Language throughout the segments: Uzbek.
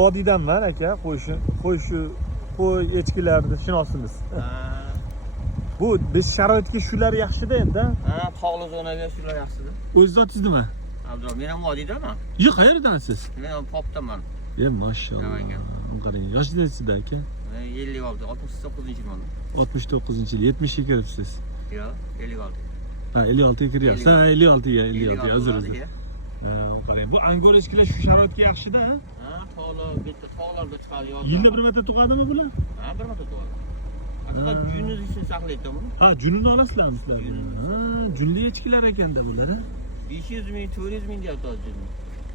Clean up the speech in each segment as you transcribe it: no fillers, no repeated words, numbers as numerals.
Vodiydanman aka, qo'y echkilarni tushunasiz. Bu biz sharoitga shular yaxshida endi. Ha, tog'li zonaga shular yaxshida. O'z zotingiz nima? Abdul, men ham vodiydaman. Yo'q, qayerdansiz? Men ham popdaman. Mashallah. Qarang, yoshingiz aka? 56, 69-yilman. 69-yil, 70 ga kiribsiz. Yo'q, 56. Ha, 56 ga kiryapsiz. Ha, 56 ga, uzr. Qarang, bu angor echkilar shu sharoitga yaxshida, ha? Ha, tog'li, bitta tog'larda chiqadi yo'q. Yilda bir marta tug'adimi bular? Ha, bir marta tug'adi. Aslida juningiz uchun saqlaydi buni. Ha, junini olasizlarmi sizlar? Ha, junli echkilar ekanda bular, ha? 500 ming, 400 ming deyapti hozir.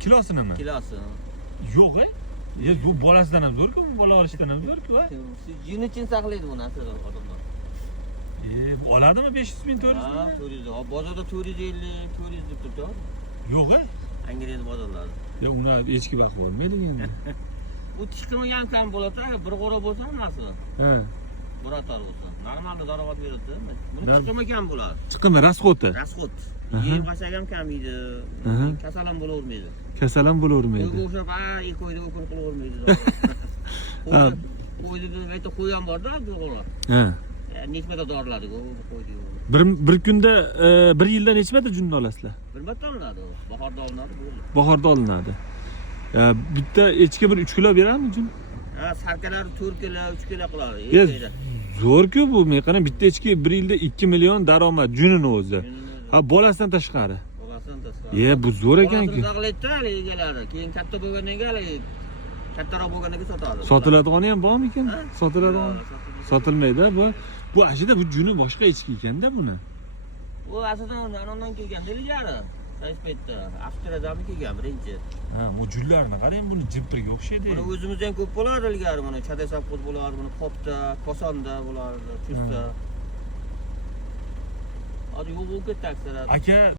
Kilosi nima? Kilosi. Yo'q, bu bolasidan ham zo'r-ku, bola olishdan ham zo'r-ku, ha? Siz jin uchun saqlaydi buni aslida odamlar. Oladimi 500 ming, 400 ming? Ha, 400. Bozorda 450, 400 deb turibdi. Yo'q, Angliya bozorlarida. Uni echki vaqt bo'lmaydi endi. Bu chiqmagan kam bo'ladi, bir qora bo'lsa hammasi. Ha. Burator bo'lsa. Normalda daromad beradi. Buni chiqmagan bo'ladi. Chiqimi rasxoti. Rasxot. Yeb qasag ham kam yeydi. Kasal ham bo'lavermaydi. Kasal ham bo'lavermaydi. Qo'yga o'xshab, qo'yni o'pir qilavermaydi. Qo'yni aytda qo'y ham bor-da, o'g'illar. Ha. Nechmata dorilarga qo'ydi. Bir kunda, bir yilda nechmata junni olasizlar? Bir marta olinadi. Bahorda olinadi. Bahorda olinadi. Bitta echki bir 3 kilo beradimi jun? Ha, sarkalar 4 kilo, 3 kilo qiladi. Zo'r-ku bu. Men qarang, bitta echki 1 yilda 2 million daromad junini o'zi. Ha, bolasidan tashqari. Bolasidan tashqari. Bu zo'r ekan-ku. Saqlaydi egalari. Keyin katta bo'lgandan keyin kattaroq bo'lgandan keyin sotadi. Sotiladigani ham bormi ekan? Sotiladigan. Sotilmaydi bu ashida bu juni boshqa echki ekanda buni. Bu asosan anondan kelgan ilgari. Sayspetda, Avstriyadan kelgan birinchi. Ha, bu junlarni qarang, buni jipirga o'xshaydi. Buni o'zimizdan ko'p bo'lar ilgari, mana chadasapqoz bo'lar, buni popda, kosonda bo'lar, chustda. Hozir yo'q bo'lib ketdi aksariyat. Aka